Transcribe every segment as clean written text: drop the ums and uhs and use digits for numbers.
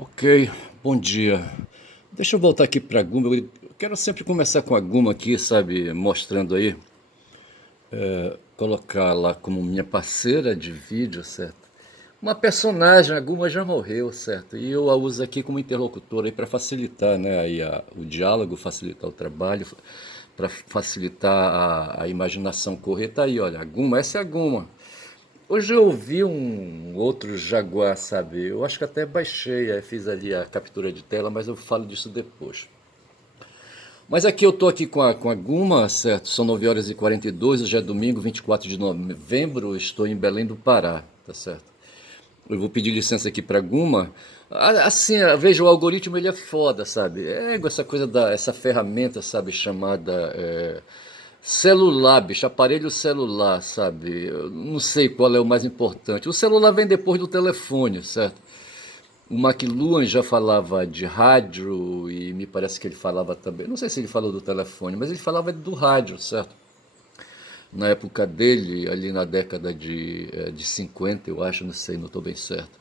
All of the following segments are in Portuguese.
Ok, bom dia. Deixa eu voltar aqui para a Guma. Eu quero sempre começar com a Guma aqui, sabe, mostrando aí, colocar lá como minha parceira de vídeo, certo? Uma personagem, a Guma já morreu, certo? E eu a uso aqui como interlocutora aí para facilitar, né, aí o diálogo, facilitar o trabalho, para facilitar a imaginação correr. Tá aí, olha, a Guma, essa é a Guma. Hoje eu vi um outro Jaguar, sabe? Eu acho que até baixei, fiz ali a captura de tela, mas eu falo disso depois. Mas aqui eu tô aqui com a Guma, certo? São 9 horas e 42, hoje é domingo, 24 de novembro, estou em Belém do Pará, tá certo? Eu vou pedir licença aqui para Guma. Assim, veja, o algoritmo ele é foda, sabe? É essa coisa essa ferramenta, sabe, chamada celular, bicho, aparelho celular, sabe? Eu não sei qual é o mais importante. O celular vem depois do telefone, certo? O McLuhan já falava de rádio e me parece que ele falava também. Não sei se ele falou do telefone, mas ele falava do rádio, certo? Na época dele, ali na década de 50, eu acho, não sei, não estou bem certo.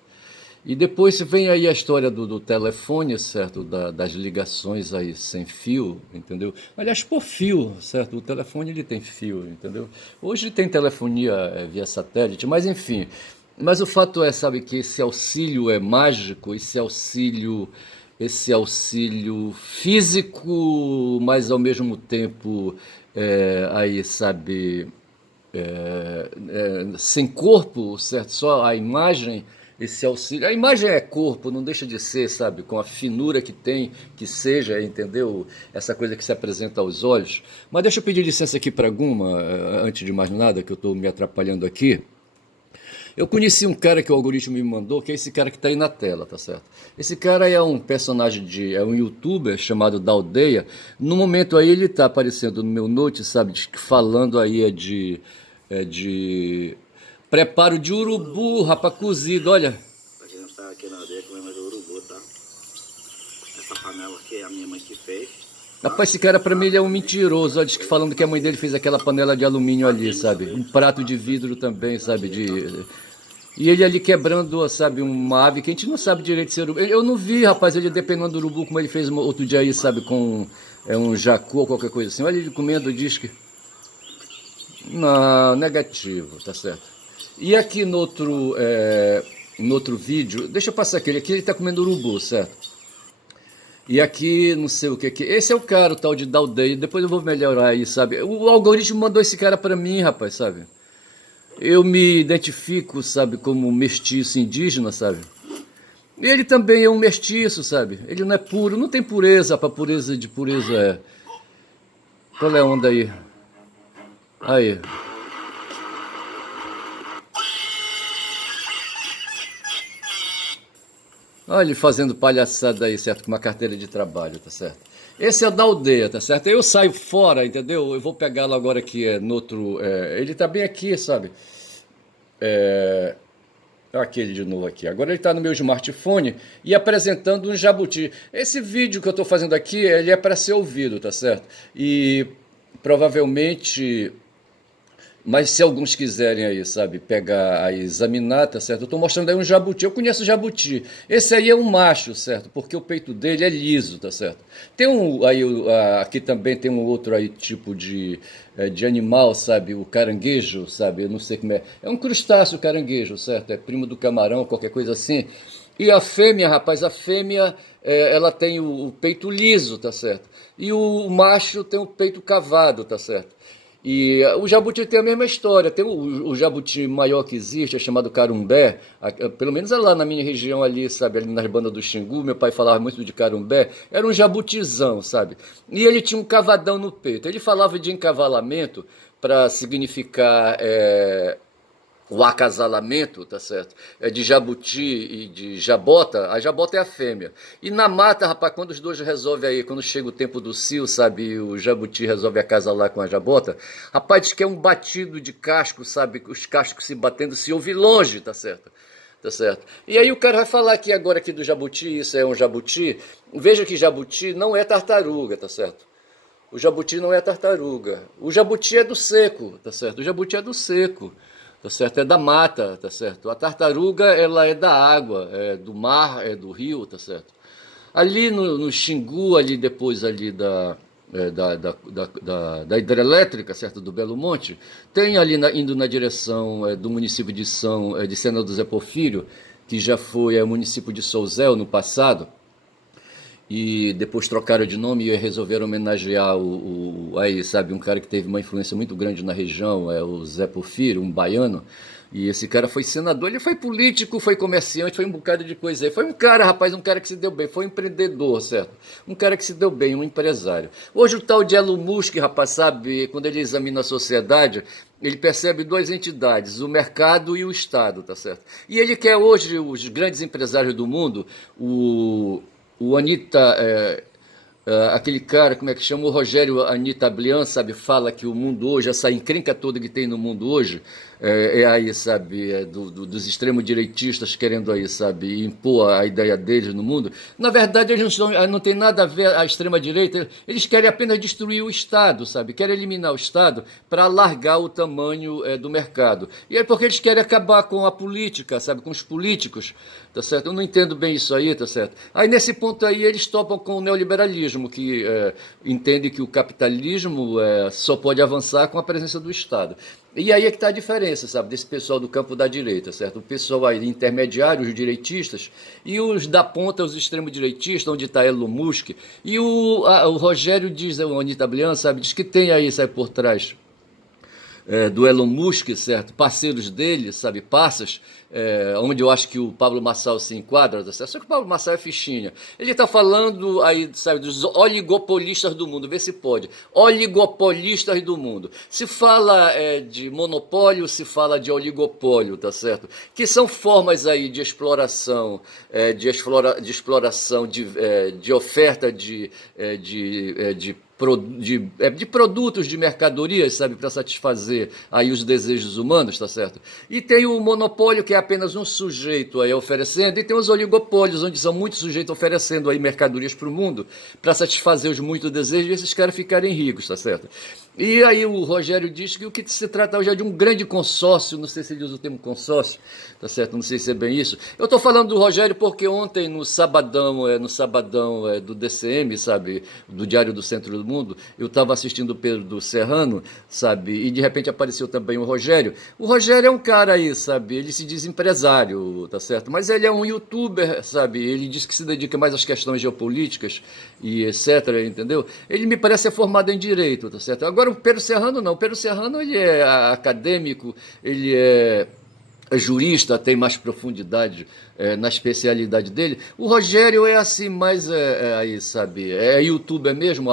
E depois vem aí a história do telefone, certo? Das ligações aí sem fio, entendeu? Aliás, por fio, certo? O telefone ele tem fio, entendeu? Hoje tem telefonia via satélite, mas enfim. Mas o fato é, sabe, que esse auxílio é mágico, esse auxílio físico, mas ao mesmo tempo, aí, sabe, sem corpo, certo? Só a imagem, esse auxílio. A imagem é corpo, não deixa de ser, sabe? Com a finura que tem, que seja, entendeu? Essa coisa que se apresenta aos olhos. Mas deixa eu pedir licença aqui para Guma, antes de mais nada, que eu estou me atrapalhando aqui. Eu conheci um cara que o algoritmo me mandou, que é esse cara que está aí na tela, tá certo? Esse cara é um personagem é um youtuber chamado da Aldeia. No momento aí ele está aparecendo no meu note, sabe, falando aí de preparo de urubu, rapaz, cozido, olha. Pra quem não sabe, aqui na aldeia comemos urubu, tá? Essa panela aqui é a minha mãe que fez, tá? Rapaz, esse cara pra mim ele é um mentiroso, ó, diz que falando que a mãe dele fez aquela panela de alumínio ali, sabe? Um prato de vidro também, sabe, E ele ali quebrando, sabe, uma ave que a gente não sabe direito ser urubu. Eu não vi, rapaz, ele depenando do urubu como ele fez outro dia aí, sabe, com um jacu ou qualquer coisa assim. Olha ele comendo, diz que... Não, negativo, tá certo. E aqui no outro vídeo, deixa eu passar aquele aqui, ele tá comendo urubu, certo? E aqui, não sei o que aqui. Esse é o cara, o tal de Daldeia. Depois eu vou melhorar aí, sabe? O algoritmo mandou esse cara pra mim, rapaz, sabe? Eu me identifico, sabe, como mestiço indígena, sabe? E ele também é um mestiço, sabe? Ele não é puro, não tem pureza, pra pureza de pureza é. Qual é a onda aí? Aí. Olha ele fazendo palhaçada aí, certo? Com uma carteira de trabalho, tá certo? Esse é o da aldeia, tá certo? Eu saio fora, entendeu? Eu vou pegá-lo agora aqui no outro. Ele tá bem aqui, sabe? Aquele de novo aqui. Agora ele está no meu smartphone e apresentando um jabuti. Esse vídeo que eu estou fazendo aqui, ele é para ser ouvido, tá certo? E provavelmente, mas se alguns quiserem aí, sabe, pegar, aí, examinar, tá certo? Eu estou mostrando aí um jabuti. Eu conheço o jabuti. Esse aí é um macho, certo? Porque o peito dele é liso, tá certo? Tem um aí, aqui também tem um outro aí tipo de animal, sabe? O caranguejo, sabe? Eu não sei como é. É um crustáceo caranguejo, certo? É primo do camarão, qualquer coisa assim. E a fêmea, rapaz, a fêmea, ela tem o peito liso, tá certo? E o macho tem o peito cavado, tá certo? E o jabuti tem a mesma história. Tem o jabuti maior que existe, é chamado carumbé. Pelo menos é lá na minha região ali, sabe? Ali nas bandas do Xingu, meu pai falava muito de carumbé. Era um jabutizão, sabe? E ele tinha um cavadão no peito. Ele falava de encavalamento para significar o acasalamento, tá certo? É de jabuti e de jabota. A jabota é a fêmea. E na mata, rapaz, quando os dois resolvem aí, quando chega o tempo do cio, sabe? E o jabuti resolve acasalar com a jabota. Rapaz, diz que é um batido de casco, sabe? Os cascos se batendo, se ouve longe, tá certo? Tá certo? E aí o cara vai falar aqui agora aqui do jabuti, isso é um jabuti. Veja que jabuti não é tartaruga, tá certo? O jabuti não é tartaruga. O jabuti é do seco, tá certo? O jabuti é do seco. tá certo? É da mata, tá certo? A tartaruga, ela é da água, é do mar, é do rio, tá certo? Ali no Xingu, ali depois ali da hidrelétrica, certo? Do Belo Monte, tem ali indo na direção do município de Sena do Zé Porfírio, que já foi município de Sousel no passado, e depois trocaram de nome e resolveram homenagear aí, sabe, um cara que teve uma influência muito grande na região, é o Zé Porfírio, um baiano. E esse cara foi senador, ele foi político, foi comerciante, foi um bocado de coisa aí. Foi um cara, rapaz, um cara que se deu bem, foi um empreendedor, certo? Um cara que se deu bem, um empresário. Hoje o tal de Elon Musk, rapaz, sabe, quando ele examina a sociedade, ele percebe duas entidades, o mercado e o Estado, tá certo? E ele quer hoje, os grandes empresários do mundo, o Anitta, aquele cara, como é que chama? O Rogério Anitta Blian, sabe? Fala que o mundo hoje, essa encrenca toda que tem no mundo hoje, aí, sabe, dos extremos direitistas querendo aí, sabe, impor a ideia deles no mundo. Na verdade, eles não tem nada a ver a extrema direita, eles querem apenas destruir o Estado, sabe? Querem eliminar o Estado para alargar o tamanho do mercado. E é porque eles querem acabar com a política, sabe, com os políticos, tá certo? Eu não entendo bem isso aí, tá certo? Aí nesse ponto aí eles topam com o neoliberalismo, que entende que o capitalismo só pode avançar com a presença do Estado. E aí é que está a diferença, sabe, desse pessoal do campo da direita, certo? O pessoal aí intermediário, os direitistas, e os da ponta, os extremo-direitistas, onde está Elon Musk, e o Rogério diz, o Anitta Blian, sabe, diz que tem aí, sabe, por trás do Elon Musk, certo? Parceiros dele, sabe, passas, onde eu acho que o Pablo Marçal se enquadra, certo? Só que o Pablo Marçal é fichinha. Ele está falando aí, sabe, dos oligopolistas do mundo, vê se pode. Oligopolistas do mundo. Se fala de monopólio, se fala de oligopólio, tá certo? Que são formas aí de exploração, de oferta de produtos, de mercadorias, sabe, para satisfazer aí os desejos humanos, tá certo? E tem o monopólio, que é apenas um sujeito aí oferecendo, e tem os oligopólios, onde são muitos sujeitos oferecendo aí mercadorias para o mundo, para satisfazer os muitos desejos e esses caras ficarem ricos, tá certo? E aí o Rogério diz que o que se trata hoje é de um grande consórcio, não sei se ele usa o termo consórcio, tá certo? Não sei se é bem isso. Eu estou falando do Rogério porque ontem no sabadão do DCM, sabe, do Diário do Centro do Mundo, eu estava assistindo o Pedro Serrano, sabe, e de repente apareceu também o Rogério. O Rogério é um cara aí, sabe, ele se diz empresário, tá certo? Mas ele é um youtuber, sabe, ele diz que se dedica mais às questões geopolíticas e etc, entendeu? Ele me parece ser formado em Direito, tá certo? Agora o Pedro Serrano não, o Pedro Serrano ele é acadêmico, ele é jurista, tem mais profundidade na especialidade dele. O Rogério é assim, mais aí, sabe, é youtuber mesmo,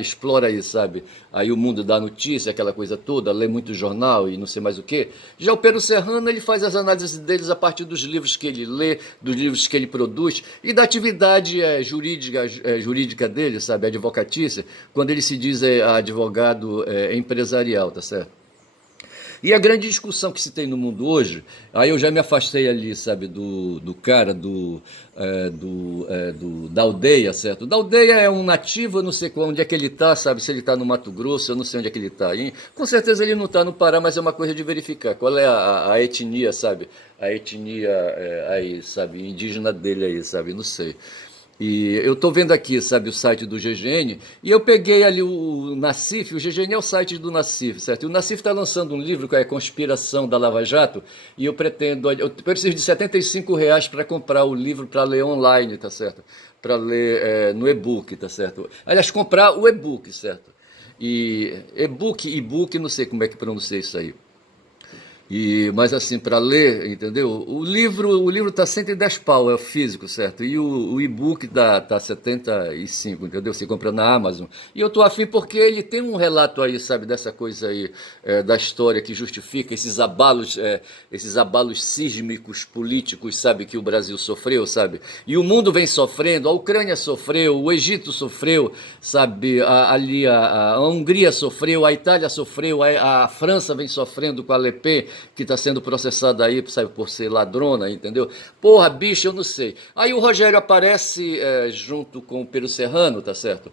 explora aí, sabe, aí o mundo da notícia, aquela coisa toda, lê muito jornal e não sei mais o quê. Já o Pedro Serrano, ele faz as análises deles a partir dos livros que ele lê, dos livros que ele produz e da atividade jurídica dele, sabe, advocatícia, quando ele se diz advogado empresarial, tá certo? E a grande discussão que se tem no mundo hoje, aí eu já me afastei ali, sabe, do cara, da aldeia, certo? Da aldeia é um nativo, eu não sei onde é que ele está, sabe, se ele está no Mato Grosso, eu não sei onde é que ele está. Com certeza ele não está no Pará, mas é uma coisa de verificar qual é a etnia, sabe, a etnia aí, sabe, indígena dele aí, sabe, não sei. E eu estou vendo aqui, sabe, o site do GGN, e eu peguei ali o Nassif, o GGN é o site do Nassif, certo? E o Nassif está lançando um livro que é Conspiração da Lava Jato, e eu preciso de R$ 75 para comprar o livro para ler online, tá certo? Para ler no e-book, tá certo? Aliás, comprar o e-book, certo? E e-book, não sei como é que pronuncia isso aí. Mas assim, para ler, entendeu? O livro tá 110 pau, é o físico, certo? E o e-book tá 75, entendeu? Você compra na Amazon. E eu tô afim porque ele tem um relato aí, sabe, dessa coisa aí, da história que justifica esses abalos sísmicos políticos, sabe, que o Brasil sofreu, sabe? E o mundo vem sofrendo, a Ucrânia sofreu, o Egito sofreu, sabe? A Hungria sofreu, a Itália sofreu, a França vem sofrendo com a Le Pen, que está sendo processada aí, sabe, por ser ladrona, entendeu? Porra, bicho, eu não sei. Aí o Rogério aparece junto com o Pedro Serrano, tá certo?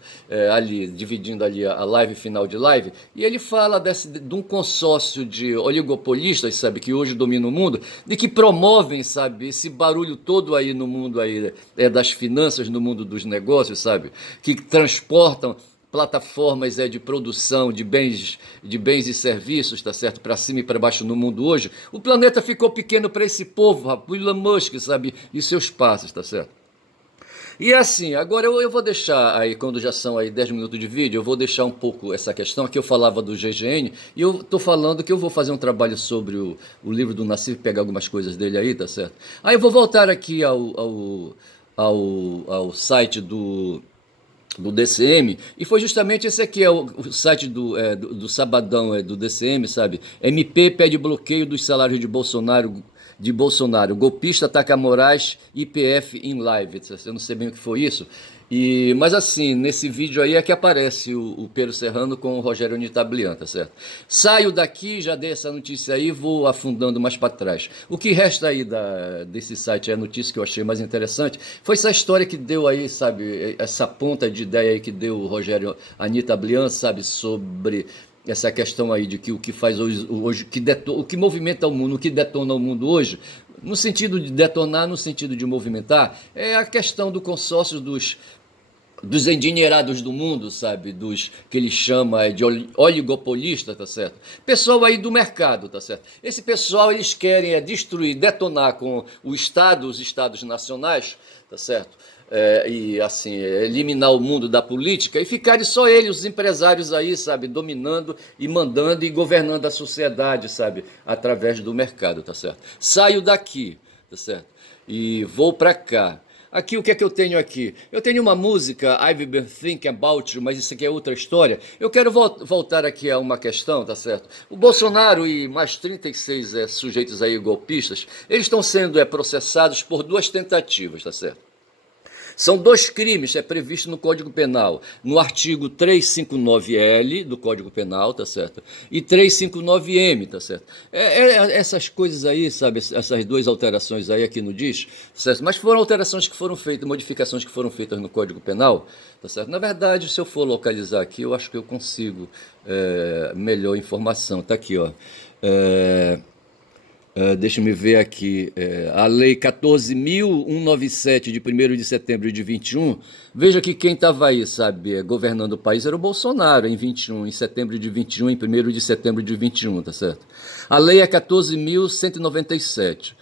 Ali, dividindo ali a live, final de live, e ele fala de um consórcio de oligopolistas, sabe, que hoje domina o mundo, de que promovem, sabe, esse barulho todo aí no mundo aí, das finanças, no mundo dos negócios, sabe, que transportam plataformas de produção de bens e serviços, tá certo, para cima e para baixo no mundo hoje. O planeta ficou pequeno para esse povo, rapaz, Elon Musk, sabe, e seus passos, tá certo? E assim, agora eu vou deixar aí, quando já são aí 10 minutos de vídeo, eu vou deixar um pouco essa questão, que eu falava do GGN, e eu tô falando que eu vou fazer um trabalho sobre o livro do Nassif, pegar algumas coisas dele aí, tá certo? Aí eu vou voltar aqui ao site do DCM, e foi justamente esse aqui, o site do Sabadão, do DCM, sabe? MP pede bloqueio dos salários de Bolsonaro, golpista ataca Moraes, IPF em live. Eu não sei bem o que foi isso. Mas assim, nesse vídeo aí é que aparece o Pedro Serrano com o Rogério Nitablian, tá certo? Saio daqui, já dei essa notícia aí, vou afundando mais para trás. O que resta aí desse site, a notícia que eu achei mais interessante, foi essa história que deu aí, sabe, essa ponta de ideia aí que deu o Rogério Nitablian, sabe, sobre essa questão aí de que o que faz hoje o que movimenta o mundo, o que detona o mundo hoje, no sentido de detonar, no sentido de movimentar, é a questão do consórcio dos endinheirados do mundo, sabe? Dos que ele chama de oligopolistas, tá certo? Pessoal aí do mercado, tá certo? Esse pessoal, eles querem destruir, detonar com o Estado, os Estados nacionais, tá certo? E assim, eliminar o mundo da política e ficarem só eles, os empresários aí, sabe, dominando e mandando e governando a sociedade, sabe, através do mercado, tá certo? Saio daqui, tá certo? E vou para cá. Aqui, o que é que eu tenho aqui? Eu tenho uma música, I've Been Thinking About You, mas isso aqui é outra história. Eu quero voltar aqui a uma questão, tá certo? O Bolsonaro e mais 36 sujeitos aí golpistas, eles estão sendo processados por duas tentativas, tá certo? São dois crimes, previsto no Código Penal, no artigo 359L do Código Penal, tá certo? E 359M, tá certo? Essas coisas aí, sabe, essas duas alterações aí aqui não diz, tá certo? Mas foram alterações que foram feitas, modificações que foram feitas no Código Penal, tá certo? Na verdade, se eu for localizar aqui, eu acho que eu consigo melhor informação. Tá aqui, ó. Deixa eu ver aqui, a Lei 14.197, de 1º de setembro de 21, veja que quem estava aí, sabe, governando o país era o Bolsonaro, em 21, em setembro de 21, em 1º de setembro de 21, tá certo? A lei é 14.197.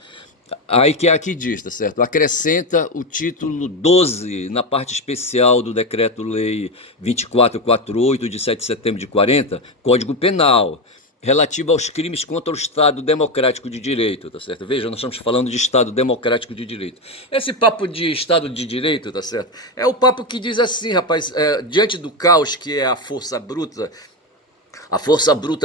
Aí que aqui diz, tá certo? Acrescenta o título 12 na parte especial do Decreto-Lei 2448, de 7 de setembro de 40, Código Penal, relativa aos crimes contra o Estado Democrático de Direito, tá certo? Veja, nós estamos falando de Estado Democrático de Direito. Esse papo de Estado de Direito, tá certo? É o papo que diz assim, rapaz, diante do caos que é a força bruta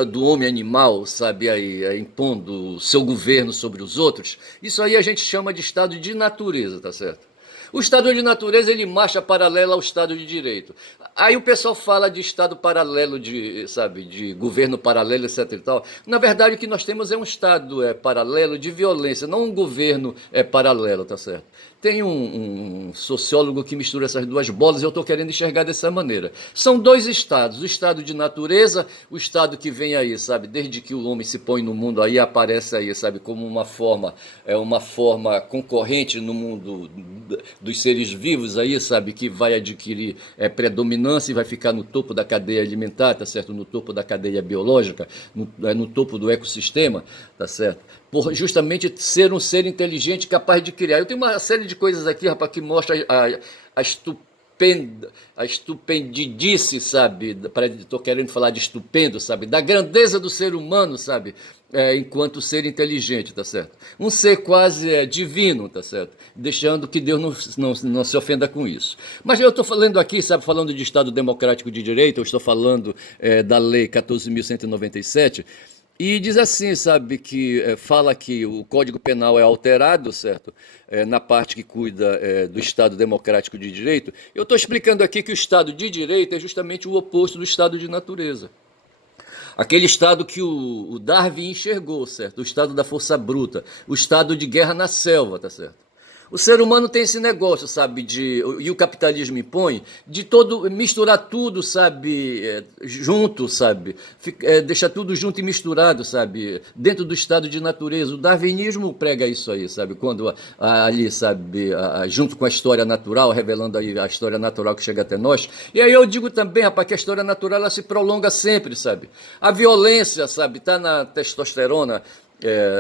do homem animal, sabe, aí, impondo o seu governo sobre os outros, isso aí a gente chama de Estado de natureza, tá certo? O Estado de natureza, ele marcha paralela ao Estado de direito. Aí o pessoal fala de Estado paralelo, sabe, de governo paralelo, etc e tal. Na verdade, o que nós temos é um Estado paralelo de violência, não um governo paralelo, tá certo? Tem um sociólogo que mistura essas duas bolas e eu estou querendo enxergar dessa maneira. São dois estados, o estado de natureza, o estado que vem aí, sabe, desde que o homem se põe no mundo aí, aparece aí, sabe, como uma forma concorrente no mundo dos seres vivos aí, sabe, que vai adquirir predominância e vai ficar no topo da cadeia alimentar, tá certo, no topo da cadeia biológica, no topo do ecossistema, tá certo? Por justamente ser um ser inteligente capaz de criar. Eu tenho uma série de coisas aqui, rapaz, que mostra a estupendidice, sabe? Estou querendo falar de estupendo, sabe? Da grandeza do ser humano, sabe? Enquanto ser inteligente, tá certo? Um ser quase divino, tá certo? Deixando que Deus não se ofenda com isso. Mas eu estou falando aqui, sabe? Falando de Estado Democrático de Direito, eu estou falando da Lei 14.197, e diz assim, sabe, que fala que o Código Penal é alterado, certo? Na parte que cuida do Estado Democrático de Direito. Eu estou explicando aqui que o Estado de Direito é justamente o oposto do Estado de natureza. Aquele estado que o Darwin enxergou, certo? O estado da força bruta, o estado de guerra na selva, tá certo? O ser humano tem esse negócio, sabe, e o capitalismo impõe, de todo, misturar tudo, sabe, junto, sabe, deixar tudo junto e misturado, sabe, dentro do estado de natureza. O darwinismo prega isso aí, sabe, quando ali, sabe, junto com a história natural, revelando aí a história natural que chega até nós. E aí eu digo também, rapaz, que a história natural, ela se prolonga sempre, sabe. A violência, sabe, tá na testosterona.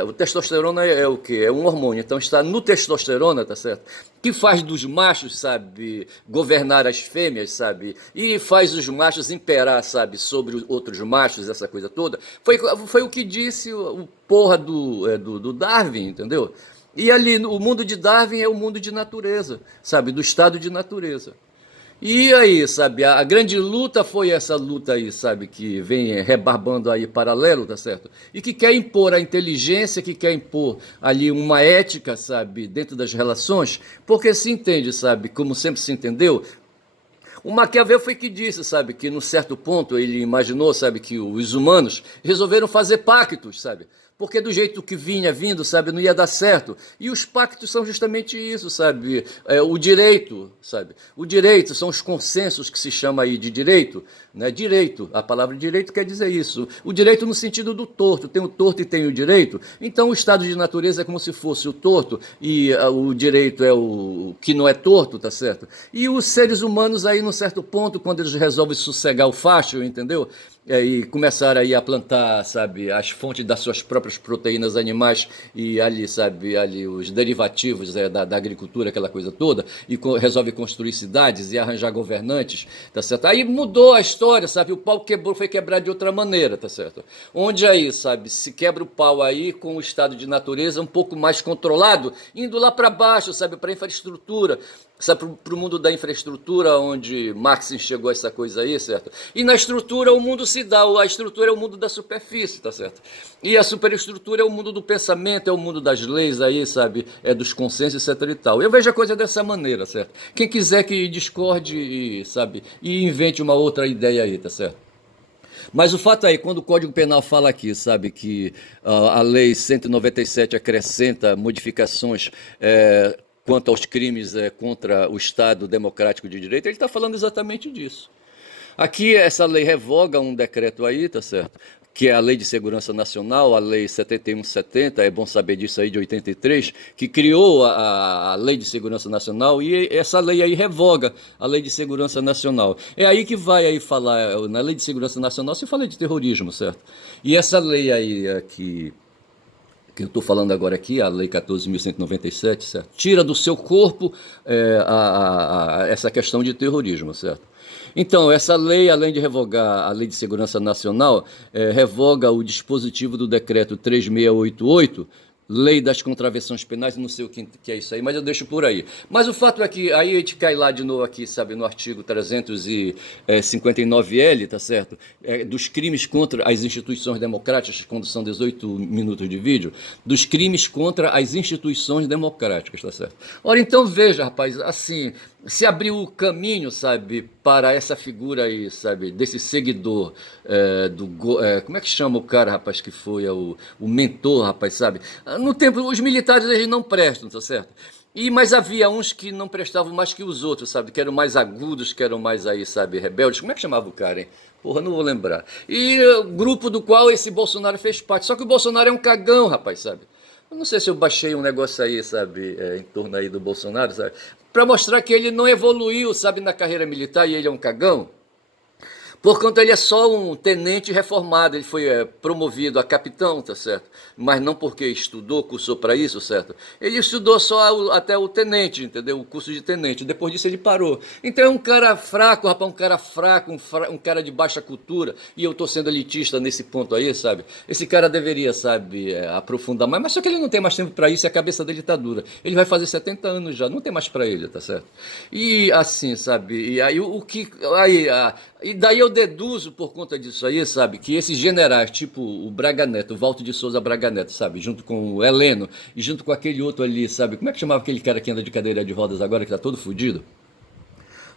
O testosterona é o quê? É um hormônio. Então está no testosterona, tá certo? Que faz dos machos, sabe, governar as fêmeas, sabe? E faz os machos imperar, sabe, sobre os outros machos, essa coisa toda. Foi o que disse o porra do Darwin, entendeu? E ali, o mundo de Darwin é o mundo de natureza, sabe? Do estado de natureza. E aí, sabe, a grande luta foi essa luta aí, sabe, que vem rebarbando aí paralelo, tá certo? E que quer impor a inteligência, que quer impor ali uma ética, sabe, dentro das relações, porque se entende, sabe, como sempre se entendeu, o Maquiavel foi que disse, sabe, que num certo ponto ele imaginou, sabe, que os humanos resolveram fazer pactos, sabe? Porque do jeito que vinha vindo, sabe, não ia dar certo. E os pactos são justamente isso, sabe? O direito, sabe? O direito são os consensos que se chama aí de direito, né? Direito, a palavra direito quer dizer isso. O direito no sentido do torto, tem o torto e tem o direito. Então o estado de natureza é como se fosse o torto e o direito é o que não é torto, tá certo? E os seres humanos aí, num certo ponto, quando eles resolvem sossegar o facho, entendeu? E começaram aí a plantar, sabe, as fontes das suas próprias proteínas animais e ali, sabe, ali os derivativos da agricultura, aquela coisa toda, e resolve construir cidades e arranjar governantes, tá certo? Aí mudou a história, sabe, o pau quebrou, foi quebrado de outra maneira, tá certo? Onde aí, sabe, se quebra o pau aí com o estado de natureza um pouco mais controlado, indo lá para baixo, sabe, para a infraestrutura, sabe, para o mundo da infraestrutura, onde Marx enxergou essa coisa aí, certo? E na estrutura o mundo se dá, a estrutura é o mundo da superfície, tá certo? E a superestrutura é o mundo do pensamento, é o mundo das leis aí, sabe? É dos consensos, etc e tal. Eu vejo a coisa dessa maneira, certo? Quem quiser que discorde, sabe, e invente uma outra ideia aí, tá certo? Mas o fato aí, quando o Código Penal fala aqui, sabe, que a Lei 197 acrescenta modificações quanto aos crimes contra o Estado democrático de direito, ele está falando exatamente disso. Aqui essa lei revoga um decreto aí, tá certo? Que é a Lei de Segurança Nacional, a Lei 7170, é bom saber disso aí, de 83, que criou a Lei de Segurança Nacional, e essa lei aí revoga a Lei de Segurança Nacional. É aí que vai aí falar, na Lei de Segurança Nacional se fala de terrorismo, certo? E essa lei aí que eu estou falando agora aqui, a Lei 14.197, certo? Tira do seu corpo essa questão de terrorismo, certo? Então, essa lei, além de revogar a Lei de Segurança Nacional, revoga o dispositivo do decreto 3688, Lei das Contravenções Penais, não sei o que é isso aí, mas eu deixo por aí. Mas o fato é que aí a gente cai lá de novo aqui, sabe, no artigo 359L, tá certo? Dos crimes contra as instituições democráticas, quando são 18 minutos de vídeo, dos crimes contra as instituições democráticas, tá certo? Ora, então veja, rapaz, assim, se abriu o caminho, sabe, para essa figura aí, sabe, desse seguidor como é que chama o cara, rapaz, que foi o mentor, rapaz, sabe? No tempo, os militares eles não prestam, tá certo? Mas havia uns que não prestavam mais que os outros, sabe? Que eram mais agudos, que eram mais aí, sabe, rebeldes. Como é que chamava o cara, hein? Porra, não vou lembrar. E o grupo do qual esse Bolsonaro fez parte. Só que o Bolsonaro é um cagão, rapaz, sabe? Eu não sei se eu baixei um negócio aí, sabe, em torno aí do Bolsonaro, sabe? Para mostrar que ele não evoluiu, sabe, na carreira militar e ele é um cagão. Porquanto ele é só um tenente reformado, ele foi promovido a capitão, tá certo? Mas não porque estudou, cursou para isso, certo? Ele estudou só até o tenente, entendeu? O curso de tenente, depois disso ele parou. Então é um cara fraco, rapaz, um cara fraco, um cara de baixa cultura, e eu tô sendo elitista nesse ponto aí, sabe? Esse cara deveria, sabe, aprofundar mais, mas só que ele não tem mais tempo para isso e a cabeça dele tá dura. Ele vai fazer 70 anos já, não tem mais para ele, tá certo? E assim, sabe, e aí e daí eu deduzo por conta disso aí, sabe, que esses generais, tipo o Braga Neto, o Walter de Souza Braga Neto, sabe, junto com o Heleno e junto com aquele outro ali, sabe, como é que chamava aquele cara que anda de cadeira de rodas agora, que tá todo fudido?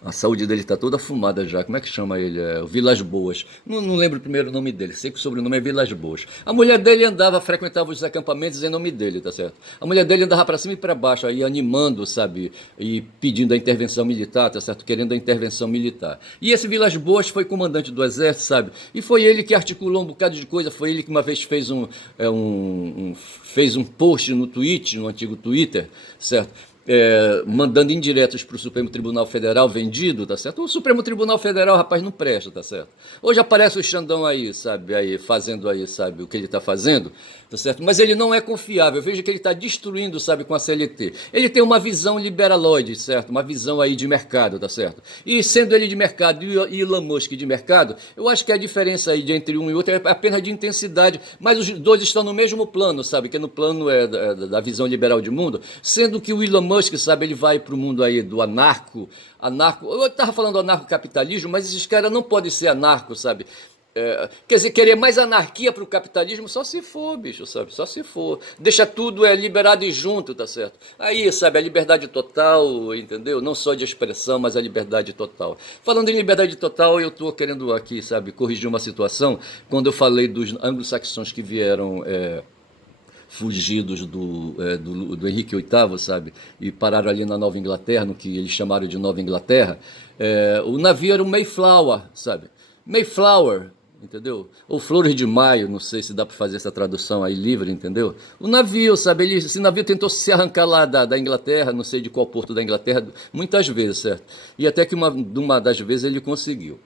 A saúde dele tá toda fumada já. Como é que chama ele? É o Vilas Boas. Não lembro o primeiro nome dele. Sei que o sobrenome é Vilas Boas. A mulher dele andava, frequentava os acampamentos em nome dele, tá certo? A mulher dele andava para cima e para baixo, aí animando, sabe? E pedindo a intervenção militar, tá certo? Querendo a intervenção militar. E esse Vilas Boas foi comandante do exército, sabe? E foi ele que articulou um bocado de coisa. Foi ele que uma vez fez fez um post no Twitter, no antigo Twitter, certo? Mandando indiretos para o Supremo Tribunal Federal vendido, tá certo? O Supremo Tribunal Federal, rapaz, não presta, tá certo? Hoje aparece o Xandão aí, sabe, aí fazendo aí, sabe, o que ele está fazendo, tá certo? Mas ele não é confiável, veja que ele está destruindo, sabe, com a CLT. Ele tem uma visão liberaloide, certo? Uma visão aí de mercado, tá certo? E sendo ele de mercado e Elon Musk de mercado, eu acho que a diferença aí entre um e outro é apenas de intensidade, mas os dois estão no mesmo plano, sabe? Que no plano da visão liberal de mundo, sendo que o Elon Musk, sabe, ele vai para o mundo aí do anarco, eu estava falando do anarcocapitalismo, mas esses caras não podem ser anarcos, sabe? Quer dizer, querer mais anarquia para o capitalismo só se for, bicho, sabe? Só se for. Deixa tudo liberado e junto, tá certo? Aí, sabe, a liberdade total, entendeu? Não só de expressão, mas a liberdade total. Falando em liberdade total, eu estou querendo aqui, sabe, corrigir uma situação. Quando eu falei dos anglo-saxões que vieram fugidos do Henrique VIII, sabe? E pararam ali na Nova Inglaterra, no que eles chamaram de Nova Inglaterra. O navio era o Mayflower, sabe? Mayflower, entendeu? Ou Flores de Maio, não sei se dá para fazer essa tradução aí livre, entendeu? O navio, sabe? Esse navio tentou se arrancar lá da Inglaterra, não sei de qual porto da Inglaterra, muitas vezes, certo? E até que uma das vezes ele conseguiu.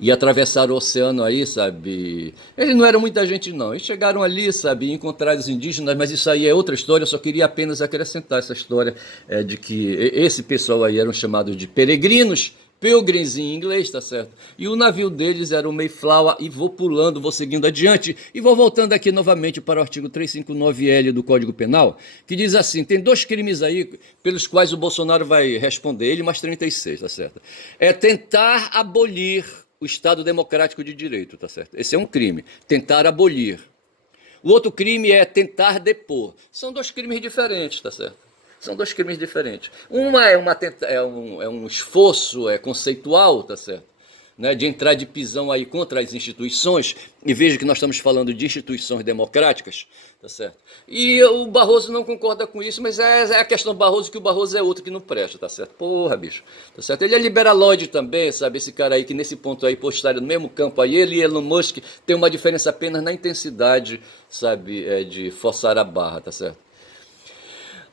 E atravessaram o oceano aí, sabe? Eles não eram muita gente, não. Eles chegaram ali, sabe, e encontraram os indígenas, mas isso aí é outra história. Eu só queria apenas acrescentar essa história de que esse pessoal aí eram chamados de peregrinos, pilgrims em inglês, tá certo? E o navio deles era o Mayflower, e vou pulando, vou seguindo adiante, e vou voltando aqui novamente para o artigo 359L do Código Penal, que diz assim, tem dois crimes aí pelos quais o Bolsonaro vai responder, ele mais 36, tá certo? É tentar abolir o Estado Democrático de Direito, tá certo? Esse é um crime, tentar abolir. O outro crime é tentar depor. São dois crimes diferentes, tá certo? São dois crimes diferentes. Uma é um esforço conceitual, tá certo? Né, de entrar de pisão aí contra as instituições, e veja que nós estamos falando de instituições democráticas, tá certo? E o Barroso não concorda com isso, mas é a questão do Barroso, que o Barroso é outro que não presta, tá certo? Porra, bicho, tá certo? Ele é liberaloide também, sabe? Esse cara aí que nesse ponto aí postaram no mesmo campo aí, ele e Elon Musk tem uma diferença apenas na intensidade, sabe, de forçar a barra, tá certo?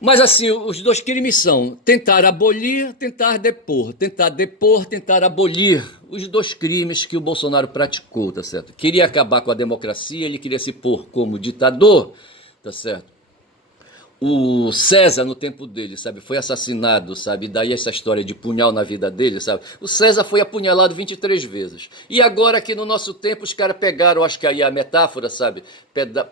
Mas assim, os dois crimes são tentar abolir, tentar depor, tentar depor, tentar abolir. Os dois crimes que o Bolsonaro praticou, tá certo? Queria acabar com a democracia, ele queria se pôr como ditador, tá certo? O César, no tempo dele, sabe, foi assassinado, sabe, daí essa história de punhal na vida dele, sabe, o César foi apunhalado 23 vezes, e agora aqui no nosso tempo os caras pegaram, acho que aí a metáfora, sabe,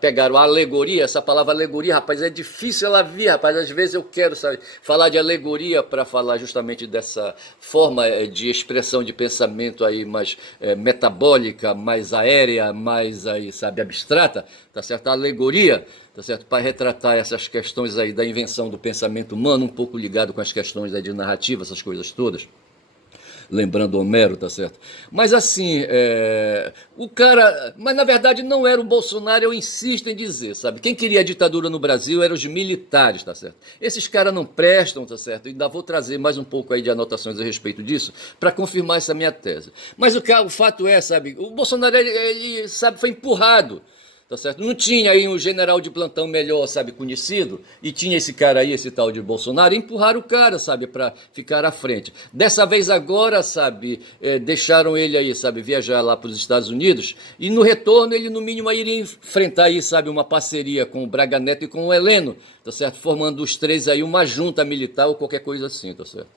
pegaram a alegoria, essa palavra alegoria, rapaz, é difícil ela vir, rapaz, às vezes eu quero, sabe, falar de alegoria para falar justamente dessa forma de expressão de pensamento aí mais metabólica, mais aérea, mais aí, sabe, abstrata, tá certo, a alegoria, tá certo? Para retratar essas questões aí da invenção do pensamento humano, um pouco ligado com as questões aí de narrativa, essas coisas todas. Lembrando Homero, tá certo? Mas assim, o cara... Mas na verdade não era o Bolsonaro, eu insisto em dizer, sabe? Quem queria a ditadura no Brasil eram os militares, tá certo? Esses caras não prestam, tá certo? Ainda vou trazer mais um pouco aí de anotações a respeito disso, para confirmar essa minha tese. Mas o fato é, sabe? O Bolsonaro, ele sabe, foi empurrado, tá certo? Não tinha aí um general de plantão melhor, sabe, conhecido, e tinha esse cara aí, esse tal de Bolsonaro, e empurraram o cara, sabe, para ficar à frente. Dessa vez agora, sabe, deixaram ele aí, sabe, viajar lá para os Estados Unidos, e no retorno ele no mínimo aí iria enfrentar aí, sabe, uma parceria com o Braga Neto e com o Heleno, tá certo? Formando os três aí uma junta militar ou qualquer coisa assim, tá certo?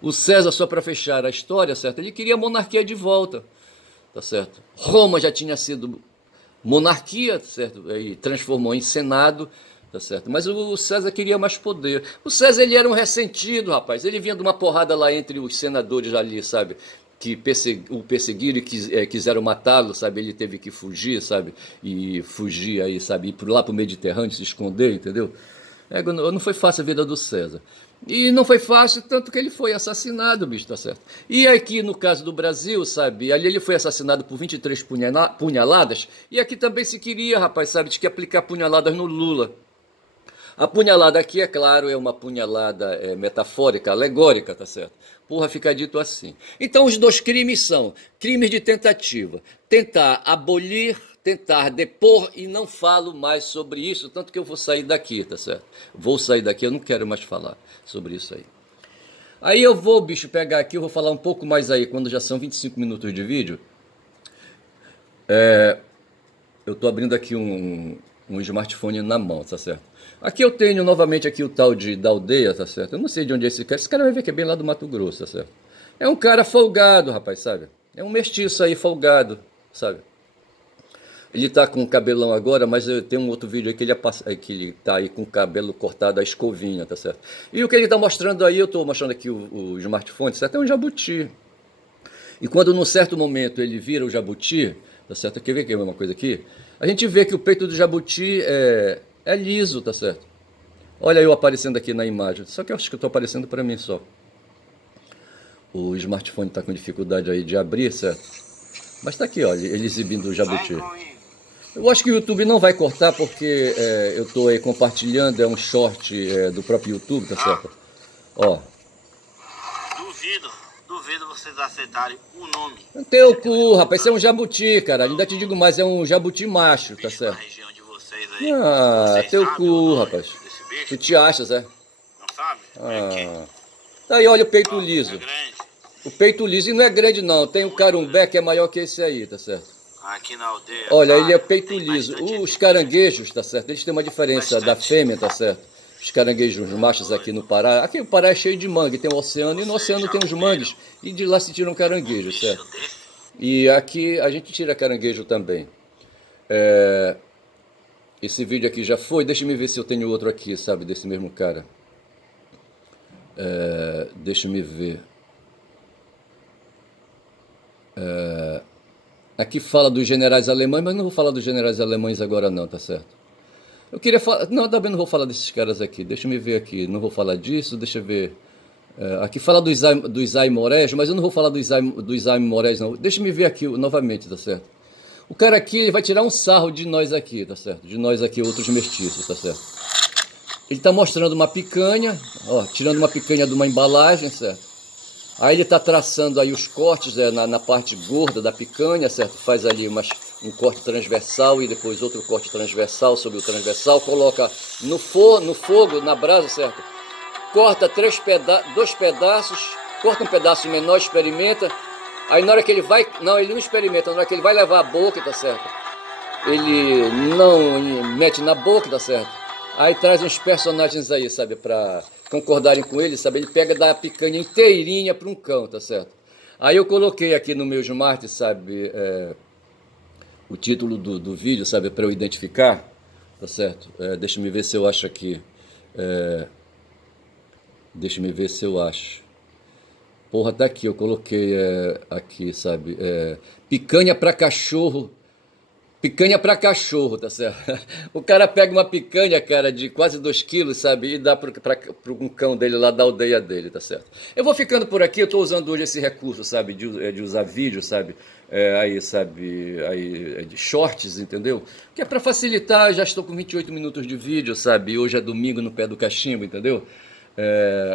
O César, só para fechar a história, certo? Ele queria a monarquia de volta, tá certo? Roma já tinha sido monarquia, certo? E transformou em senado, tá certo? Mas o César queria mais poder. O César, ele era um ressentido, rapaz. Ele vinha de uma porrada lá entre os senadores ali, sabe? Que o perseguiram e quiseram matá-lo, sabe? Ele teve que fugir, sabe? E fugir aí, sabe? Ir lá pro Mediterrâneo, se esconder, entendeu? Não foi fácil a vida do César. E não foi fácil, tanto que ele foi assassinado, bicho, tá certo? E aqui no caso do Brasil, sabe, ali ele foi assassinado por 23 punhaladas, e aqui também se queria, rapaz, sabe, de que aplicar punhaladas no Lula. A punhalada aqui, é claro, é uma punhalada metafórica, alegórica, tá certo? Porra, fica dito assim. Então, os dois crimes são crimes de tentativa. Tentar abolir, tentar depor, e não falo mais sobre isso, tanto que eu vou sair daqui, tá certo? Vou sair daqui, eu não quero mais falar sobre isso aí. Aí eu vou, bicho, pegar aqui, eu vou falar um pouco mais aí, quando já são 25 minutos de vídeo. Eu tô abrindo aqui um smartphone na mão, tá certo? Aqui eu tenho novamente aqui o tal da aldeia, tá certo? Eu não sei de onde é esse cara. Esse cara vai ver que é bem lá do Mato Grosso, tá certo? É um cara folgado, rapaz, sabe? É um mestiço aí folgado, sabe? Ele tá com cabelão agora, mas eu tenho um outro vídeo aí que ele tá aí com o cabelo cortado à escovinha, tá certo? E o que ele tá mostrando aí, eu tô mostrando aqui o smartphone, certo? É um jabuti. E quando num certo momento ele vira o jabuti, tá certo? Quer ver que é uma coisa aqui? A gente vê que o peito do jabuti é liso, tá certo? Olha eu aparecendo aqui na imagem. Só que eu acho que eu tô aparecendo para mim só. O smartphone tá com dificuldade aí de abrir, certo? Mas tá aqui, olha, ele exibindo o jabuti. Eu acho que o YouTube não vai cortar porque eu tô aí compartilhando, é um short do próprio YouTube, tá certo? Ó. Duvido vocês aceitarem o nome. Teu cu, rapaz, isso é um jabuti, cara. Ainda te digo mais, é um jabuti macho, tá certo? Na região de vocês aí. Ah, Vocês teu sabem o cu, nome rapaz. desse bicho? Tu te achas, é? Não sabe? É o quê? Ah. Tá aí, olha o peito É liso. grande. O peito liso, e não é grande não, tem o carumbé que é maior que esse aí, tá certo? Aqui na aldeia. Olha, ele é cara, peito tem liso. bastante Os caranguejos, tá certo? Eles têm uma diferença da Bastante. fêmea, tá certo? Os caranguejos machos aqui no Pará. Aqui o Pará é cheio de mangue, tem o oceano, e no oceano tem os mangues. E de lá se tiram caranguejos, bicho certo? desse. E aqui a gente tira caranguejo também. Esse vídeo aqui já foi, deixa eu ver se eu tenho outro aqui, sabe, desse mesmo cara. Deixa eu ver. Aqui fala dos generais alemães, mas não vou falar dos generais alemães agora não, tá certo? Eu queria falar... Não, também não vou falar desses caras aqui. Deixa eu ver aqui. Não vou falar disso, deixa eu ver. Aqui fala do Isai Moraes, mas eu não vou falar do Isai Moraes não. Deixa eu ver aqui novamente, tá certo? O cara aqui, ele vai tirar um sarro de nós aqui, tá certo? De nós aqui, outros mestiços, tá certo? Ele tá mostrando uma picanha, ó, tirando uma picanha de uma embalagem, certo? Aí ele está traçando aí os cortes na parte gorda da picanha, certo? Faz ali um corte transversal e depois outro corte transversal sobre o transversal, coloca no fogo, na brasa, certo? Corta dois pedaços, corta um pedaço menor, experimenta. Aí na hora que ele vai, não, ele não experimenta, na hora que ele vai levar a boca, tá certo? Ele não mete na boca, tá certo? Aí traz uns personagens aí, sabe, pra concordarem com ele, sabe? Ele pega da picanha inteirinha para um cão, tá certo? Aí eu coloquei aqui no meu smart, sabe, o título do vídeo, sabe, para eu identificar, tá certo? Deixa eu ver se eu acho aqui. Deixa eu ver se eu acho. Porra, tá aqui, eu coloquei aqui, sabe? Picanha para cachorro. Picanha para cachorro, tá certo? O cara pega uma picanha, cara, de quase 2 quilos, sabe? E dá para um cão dele lá da aldeia dele, tá certo? Eu vou ficando por aqui, eu tô usando hoje esse recurso, sabe? De usar vídeo, sabe? Aí, sabe? Aí, de shorts, entendeu? Que é para facilitar, já estou com 28 minutos de vídeo, sabe? Hoje é domingo no pé do cachimbo, entendeu?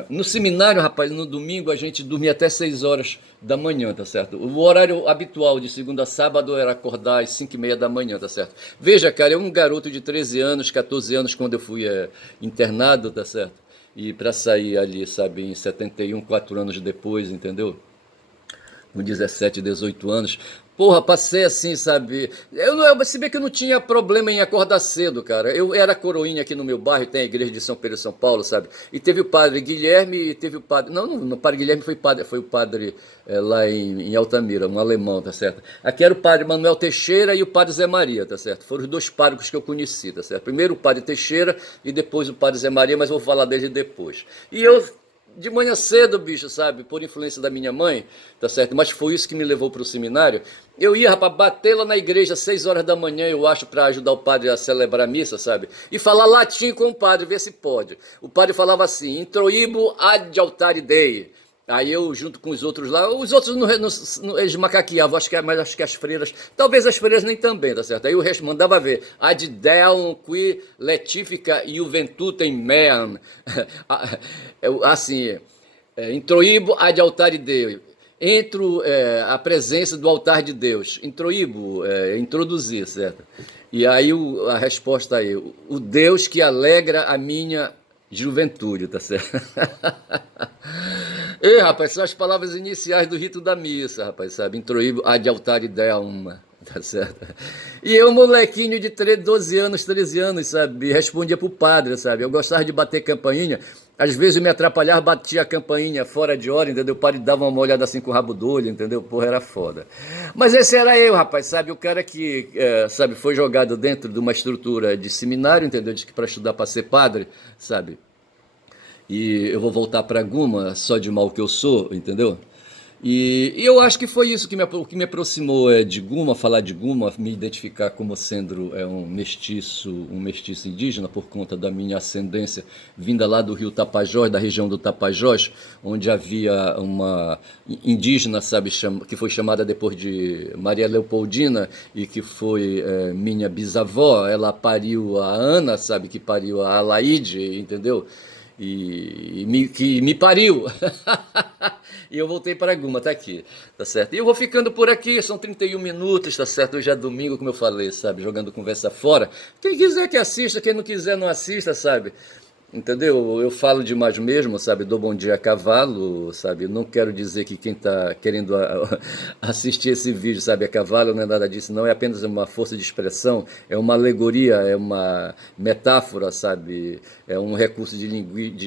No seminário, rapaz, no domingo a gente dormia até 6 horas da manhã, tá certo? O horário habitual de segunda a sábado era acordar às 5h30 da manhã, tá certo? Veja, cara, eu um garoto de 13 anos, 14 anos, quando eu fui internado, tá certo? E para sair ali, sabe, em 71, 4 anos depois, entendeu? Com 17, 18 anos. Porra, passei assim, sabe? Se bem que eu não tinha problema em acordar cedo, cara. Eu era coroinha aqui no meu bairro, tem a igreja de São Pedro e São Paulo, sabe? E teve o padre Guilherme e teve o padre... Não, o padre Guilherme foi o padre lá em Altamira, um alemão, tá certo? Aqui era o padre Manuel Teixeira e o padre Zé Maria, tá certo? Foram os 2 párocos que eu conheci, tá certo? Primeiro o padre Teixeira e depois o padre Zé Maria, mas eu vou falar dele depois. E eu de manhã cedo, bicho, sabe? Por influência da minha mãe, tá certo? Mas foi isso que me levou pro seminário. Eu ia, rapaz, bater lá na igreja às 6 horas da manhã, eu acho, para ajudar o padre a celebrar a missa, sabe? E falar latim com o padre, ver se pode. O padre falava assim, introibo ad altare Dei. Aí eu, junto com os outros eles macaqueavam, mas acho que as freiras, talvez as freiras nem também, tá certo? Aí o resto mandava ver, ad deum qui letifica juventutem meam, assim, introibo ad altare Dei, entro a presença do altar de Deus, introibo, introduzir, certo? E aí a resposta aí, o Deus que alegra a minha juventude, tá certo? Ei, rapaz, são as palavras iniciais do rito da missa, rapaz, sabe? Introibo ad altare Deum, tá certo? E eu, molequinho de 12 anos, 13 anos, sabe? Respondia pro padre, sabe? Eu gostava de bater campainha. Às vezes eu me atrapalhava, batia a campainha fora de hora, entendeu? O padre dava uma olhada assim com o rabo do olho, entendeu? Porra, era foda. Mas esse era eu, rapaz, sabe? O cara que, sabe, foi jogado dentro de uma estrutura de seminário, entendeu? De que para estudar para ser padre, sabe? E eu vou voltar para Guma, só de mal que eu sou, entendeu? E eu acho que foi isso o que me aproximou de Guma, falar de Guma, me identificar como sendo um mestiço indígena por conta da minha ascendência vinda lá do rio Tapajós, da região do Tapajós, onde havia uma indígena, sabe, que foi chamada depois de Maria Leopoldina e que foi minha bisavó. Ela pariu a Ana, sabe, que pariu a Alaide, entendeu? Que me pariu. E eu voltei para Guma, tá aqui, tá certo? E eu vou ficando por aqui, são 31 minutos, tá certo? Hoje é domingo, como eu falei, sabe? Jogando conversa fora. Quem quiser que assista, quem não quiser não assista, sabe? Entendeu? Eu falo demais mesmo, sabe? Dou bom dia a cavalo, sabe? Não quero dizer que quem está querendo assistir esse vídeo, sabe? A cavalo não é nada disso, não. É apenas uma força de expressão, é uma alegoria, é uma metáfora, sabe? É um recurso de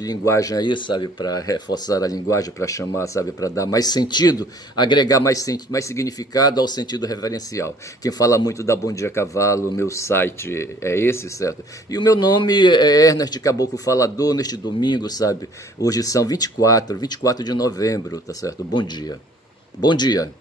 linguagem aí, sabe? Para reforçar a linguagem, para chamar, sabe? Para dar mais sentido, agregar mais significado ao sentido reverencial. Quem fala muito da Bom Dia Cavalo, meu site é esse, certo? E o meu nome é Ernest Caboclo Falador neste domingo, sabe? Hoje são 24 de novembro, tá certo? Bom dia. Bom dia.